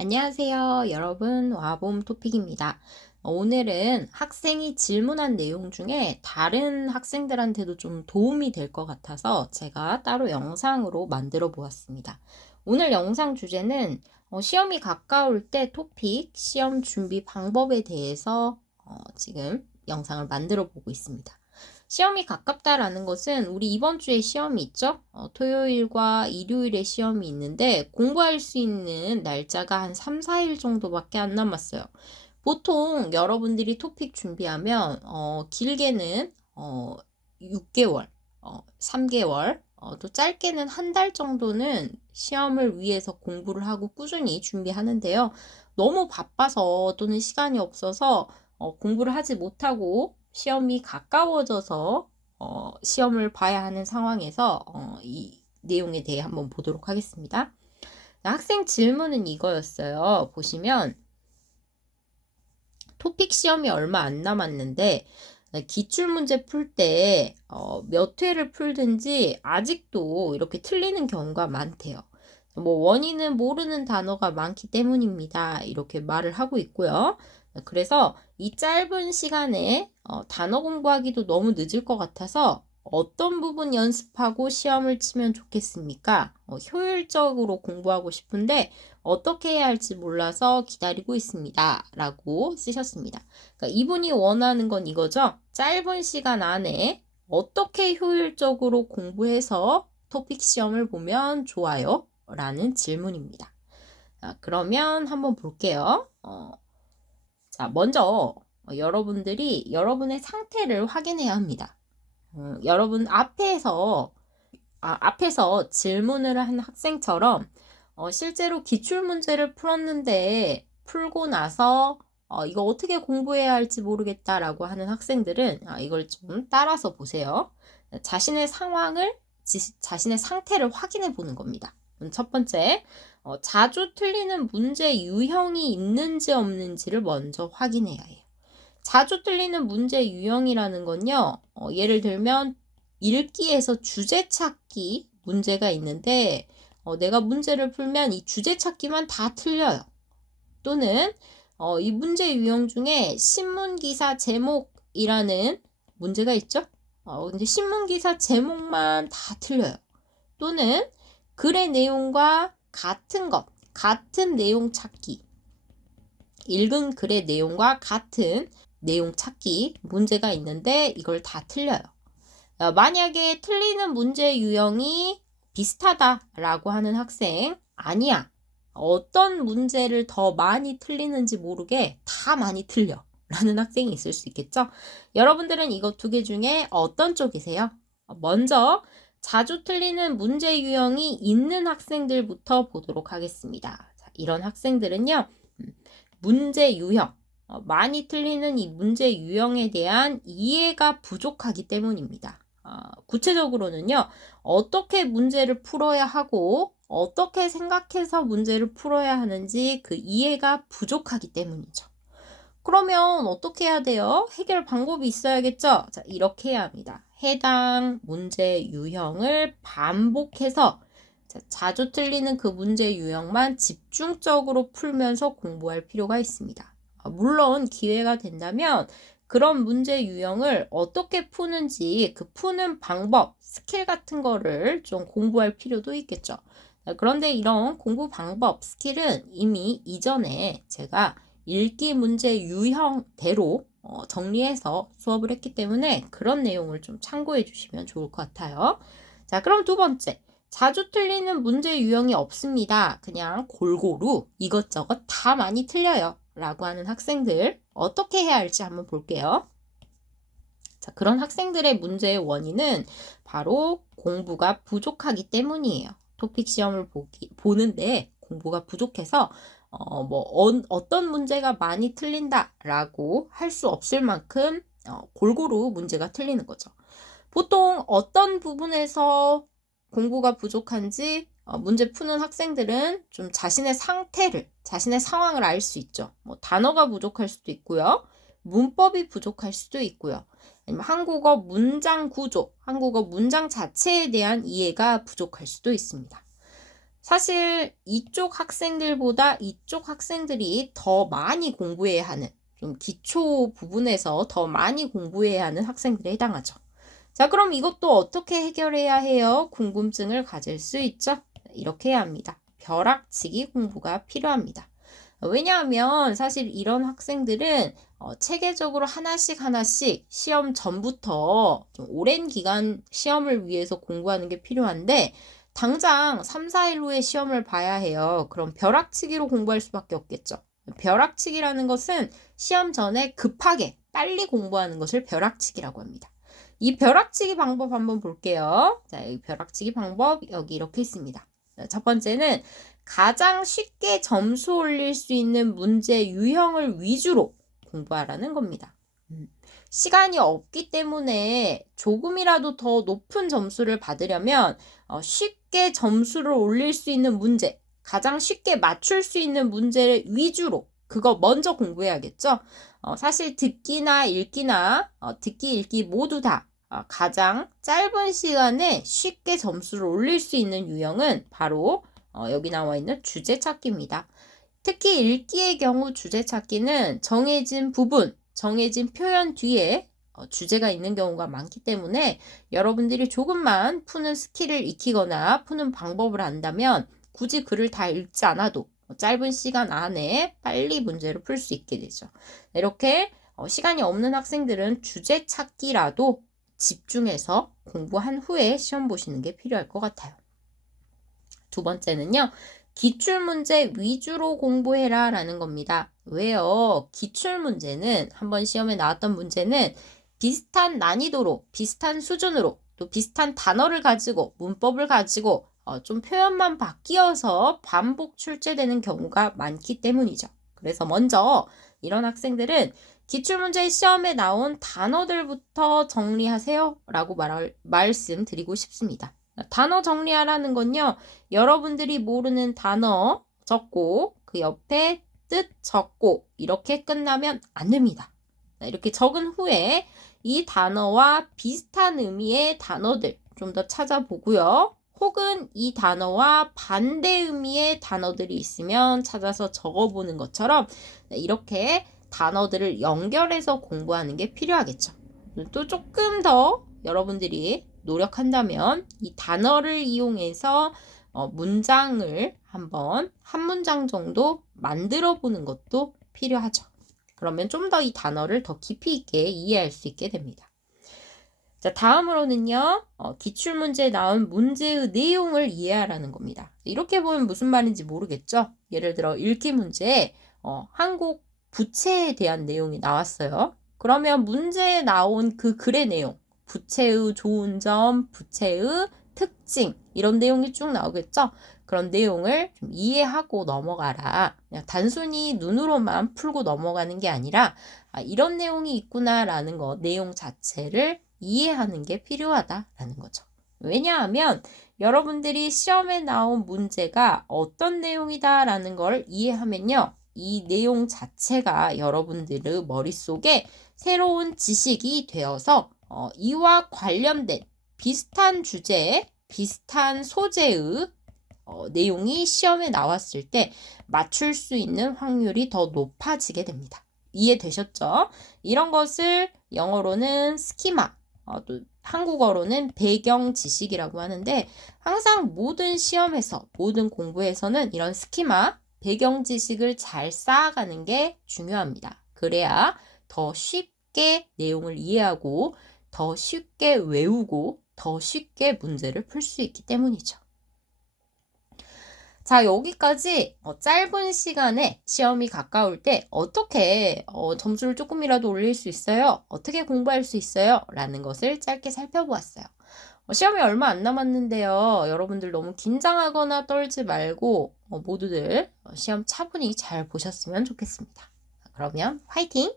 안녕하세요. 여러분, 와봄 토픽입니다. 오늘은 학생이 질문한 내용 중에 다른 학생들한테도 좀 도움이 될 것 같아서 제가 따로 영상으로 만들어 보았습니다. 오늘 영상 주제는 시험이 가까울 때 토픽, 시험 준비 방법에 대해서 지금 영상을 만들어 보고 있습니다. 시험이 가깝다라는 것은 우리 이번 주에 시험이 있죠? 토요일과 일요일에 시험이 있는데 공부할 수 있는 날짜가 한 3, 4일 정도밖에 안 남았어요. 보통 여러분들이 토픽 준비하면 길게는 6개월, 3개월, 또 짧게는 한 달 정도는 시험을 위해서 공부를 하고 꾸준히 준비하는데요. 너무 바빠서 또는 시간이 없어서 공부를 하지 못하고 시험이 가까워져서 시험을 봐야 하는 상황에서 이 내용에 대해 한번 보도록 하겠습니다. 학생 질문은 이거였어요. 보시면 토픽 시험이 얼마 안 남았는데 기출문제 풀 때 몇 회를 풀든지 아직도 이렇게 틀리는 경우가 많대요. 원인은 모르는 단어가 많기 때문입니다. 이렇게 말을 하고 있고요. 그래서 이 짧은 시간에 단어 공부하기도 너무 늦을 것 같아서 어떤 부분 연습하고 시험을 치면 좋겠습니까? 효율적으로 공부하고 싶은데 어떻게 해야 할지 몰라서 기다리고 있습니다. 라고 쓰셨습니다. 그러니까 이분이 원하는 건 이거죠. 짧은 시간 안에 어떻게 효율적으로 공부해서 토픽 시험을 보면 좋아요? 라는 질문입니다. 자, 그러면 한번 볼게요. 자, 먼저 여러분들이 여러분의 상태를 확인해야 합니다. 여러분 앞에서 질문을 한 학생처럼 실제로 기출문제를 풀었는데 풀고 나서 이거 어떻게 공부해야 할지 모르겠다라고 하는 학생들은 이걸 좀 따라서 보세요. 자신의 상태를 확인해 보는 겁니다. 첫 번째, 자주 틀리는 문제 유형이 있는지 없는지를 먼저 확인해야 해요. 자주 틀리는 문제 유형이라는 건요, 예를 들면 읽기에서 주제 찾기 문제가 있는데 내가 문제를 풀면 이 주제 찾기만 다 틀려요. 또는 이 문제 유형 중에 신문기사 제목이라는 문제가 있죠. 근데 신문기사 제목만 다 틀려요. 또는 글의 내용과 같은 내용 찾기. 읽은 글의 내용과 같은 내용 찾기 문제가 있는데 이걸 다 틀려요. 만약에 틀리는 문제 유형이 비슷하다라고 하는 학생, 아니야. 어떤 문제를 더 많이 틀리는지 모르게 다 많이 틀려. 라는 학생이 있을 수 있겠죠? 여러분들은 이거 두 개 중에 어떤 쪽이세요? 먼저 자주 틀리는 문제 유형이 있는 학생들부터 보도록 하겠습니다. 자, 이런 학생들은요, 문제 유형, 많이 틀리는 이 문제 유형에 대한 이해가 부족하기 때문입니다. 구체적으로는요, 어떻게 문제를 풀어야 하고 어떻게 생각해서 문제를 풀어야 하는지 그 이해가 부족하기 때문이죠. 그러면 어떻게 해야 돼요? 해결 방법이 있어야겠죠? 자, 이렇게 해야 합니다. 해당 문제 유형을 반복해서 자주 틀리는 그 문제 유형만 집중적으로 풀면서 공부할 필요가 있습니다. 물론 기회가 된다면 그런 문제 유형을 어떻게 푸는지 그 푸는 방법, 스킬 같은 거를 좀 공부할 필요도 있겠죠. 그런데 이런 공부 방법, 스킬은 이미 이전에 제가 읽기 문제 유형대로 정리해서 수업을 했기 때문에 그런 내용을 좀 참고해 주시면 좋을 것 같아요. 자, 그럼 두 번째. 자주 틀리는 문제 유형이 없습니다. 그냥 골고루 이것저것 다 많이 틀려요. 라고 하는 학생들 어떻게 해야 할지 한번 볼게요. 자, 그런 학생들의 문제의 원인은 바로 공부가 부족하기 때문이에요. 토픽 시험을 보는데 공부가 부족해서 어떤 문제가 많이 틀린다라고 할 수 없을 만큼 골고루 문제가 틀리는 거죠. 보통 어떤 부분에서 공부가 부족한지 문제 푸는 학생들은 좀 자신의 상황을 알 수 있죠. 단어가 부족할 수도 있고요. 문법이 부족할 수도 있고요. 아니면 한국어 문장 구조, 한국어 문장 자체에 대한 이해가 부족할 수도 있습니다. 사실 이쪽 학생들보다 이쪽 학생들이 더 많이 공부해야 하는, 좀 기초 부분에서 더 많이 공부해야 하는 학생들에 해당하죠. 자, 그럼 이것도 어떻게 해결해야 해요? 궁금증을 가질 수 있죠? 이렇게 해야 합니다. 벼락치기 공부가 필요합니다. 왜냐하면 사실 이런 학생들은 체계적으로 하나씩 시험 전부터 좀 오랜 기간 시험을 위해서 공부하는 게 필요한데 당장 3, 4일 후에 시험을 봐야 해요. 그럼 벼락치기로 공부할 수밖에 없겠죠. 벼락치기라는 것은 시험 전에 급하게 빨리 공부하는 것을 벼락치기라고 합니다. 이 벼락치기 방법 한번 볼게요. 자, 이 벼락치기 방법 여기 이렇게 있습니다. 첫 번째는 가장 쉽게 점수 올릴 수 있는 문제 유형을 위주로 공부하라는 겁니다. 시간이 없기 때문에 조금이라도 더 높은 점수를 받으려면 쉽게 점수를 올릴 수 있는 문제, 가장 쉽게 맞출 수 있는 문제를 위주로 그거 먼저 공부해야겠죠. 사실 듣기나 읽기나 듣기, 읽기 모두 다 가장 짧은 시간에 쉽게 점수를 올릴 수 있는 유형은 바로 여기 나와 있는 주제찾기입니다. 특히 읽기의 경우 주제찾기는 정해진 부분, 정해진 표현 뒤에 주제가 있는 경우가 많기 때문에 여러분들이 조금만 푸는 스킬을 익히거나 푸는 방법을 안다면 굳이 글을 다 읽지 않아도 짧은 시간 안에 빨리 문제를 풀 수 있게 되죠. 이렇게 시간이 없는 학생들은 주제찾기라도 집중해서 공부한 후에 시험 보시는 게 필요할 것 같아요. 두 번째는요. 기출문제 위주로 공부해라 라는 겁니다. 왜요? 기출문제는 한번 시험에 나왔던 문제는 비슷한 난이도로, 비슷한 수준으로, 또 비슷한 단어를 가지고, 문법을 가지고 좀 표현만 바뀌어서 반복 출제되는 경우가 많기 때문이죠. 그래서 먼저 이런 학생들은 기출문제 시험에 나온 단어들부터 정리하세요 라고 말씀드리고 싶습니다. 단어 정리하라는 건요. 여러분들이 모르는 단어 적고 그 옆에 뜻 적고 이렇게 끝나면 안 됩니다. 이렇게 적은 후에 이 단어와 비슷한 의미의 단어들 좀 더 찾아보고요. 혹은 이 단어와 반대 의미의 단어들이 있으면 찾아서 적어보는 것처럼 이렇게 단어들을 연결해서 공부하는 게 필요하겠죠. 또 조금 더 여러분들이 노력한다면 이 단어를 이용해서 문장을 한번 한 문장 정도 만들어 보는 것도 필요하죠. 그러면 좀 더 이 단어를 더 깊이 있게 이해할 수 있게 됩니다. 자, 다음으로는요. 기출문제에 나온 문제의 내용을 이해하라는 겁니다. 이렇게 보면 무슨 말인지 모르겠죠? 예를 들어 읽기 문제에 한국 부채에 대한 내용이 나왔어요. 그러면 문제에 나온 그 글의 내용, 부채의 좋은 점, 부채의 특징 이런 내용이 쭉 나오겠죠? 그런 내용을 좀 이해하고 넘어가라. 그냥 단순히 눈으로만 풀고 넘어가는 게 아니라 이런 내용이 있구나라는 거, 내용 자체를 이해하는 게 필요하다라는 거죠. 왜냐하면 여러분들이 시험에 나온 문제가 어떤 내용이다라는 걸 이해하면요. 이 내용 자체가 여러분들의 머릿속에 새로운 지식이 되어서 이와 관련된 비슷한 주제, 비슷한 소재의 내용이 시험에 나왔을 때 맞출 수 있는 확률이 더 높아지게 됩니다. 이해되셨죠? 이런 것을 영어로는 스키마, 또 한국어로는 배경 지식이라고 하는데 항상 모든 시험에서, 모든 공부에서는 이런 스키마, 배경 지식을 잘 쌓아가는 게 중요합니다. 그래야 더 쉽게 내용을 이해하고 더 쉽게 외우고 더 쉽게 문제를 풀 수 있기 때문이죠. 자, 여기까지 짧은 시간에 시험이 가까울 때 어떻게 점수를 조금이라도 올릴 수 있어요? 어떻게 공부할 수 있어요? 라는 것을 짧게 살펴보았어요. 시험이 얼마 안 남았는데요. 여러분들 너무 긴장하거나 떨지 말고 모두들 시험 차분히 잘 보셨으면 좋겠습니다. 그러면 화이팅!